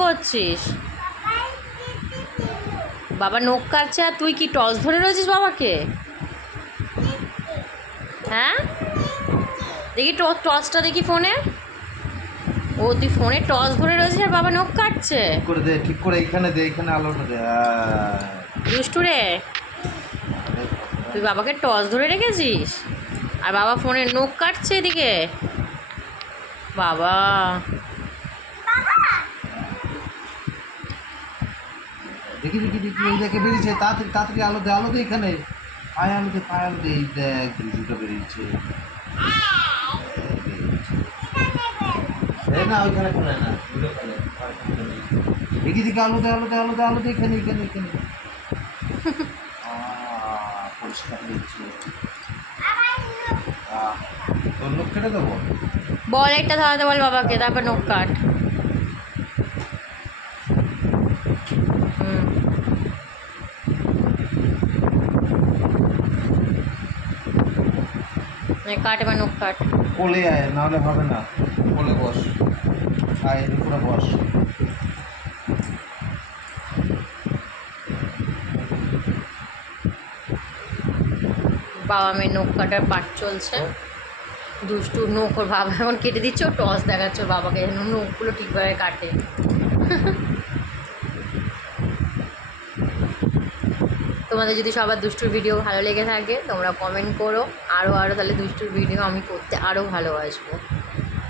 করছিস? বাবা নখ কাটছে আর তুই কি টর্চ ধরে রয়েছিস বাবাকে? হ্যাঁ, দেখি টর্চটা দেখি ফোনে। ও তুই ফোনে টর্চ ধরে রয়েছিস আর বাবা নখ কাটছে। করে দে, ঠিক করে এখানে দে, এখানে আলোটা দে। দুষ্টু রে, তুই বাবাকে টর্চ ধরে রেখেছিস আর বাবা ফোনে নখ কাটছে এদিকে। বাবা দেখি দেখি দেখি, এই দেখে বেরিয়েছে। তাড়াতাড়ি তাড়াতাড়ি আলো দে, আলো দে এখানে। পায়ে আলো দে, পায়ে আলো দে। এই দেখ দুটো বেরিয়েছে। না ওইখানে ফেলে না, দেখি দেখি আলো দে, আলো দে, আলো দে, আলো দে এখানে, এখানে এখানে। পরিষ্কার হয়েছে। তোর লোক কেটে দেবো। বল একটা ধরাতে বল বাবাকে, তারপর নখ কাট। কাট এবার নখ কাট। কোলে আয়, নাহলে হবে না। কোলে বস, আয় এর উপরে বস। বাবা মেয়ের নখ কাটার পাট চলছে। দুষ্টুর নখ ওর বাবা এখন কেটে দিচ্ছে, ও টস দেখাচ্ছে ওর বাবাকে যেন নখগুলো ঠিকভাবে কাটে। তোমাদের যদি সবার দুষ্টুর ভিডিও ভালো লেগে থাকে তোমরা কমেন্ট করো, আরও তাহলে দুষ্টুর ভিডিও আমি করতে আরও ভালোবাসবো।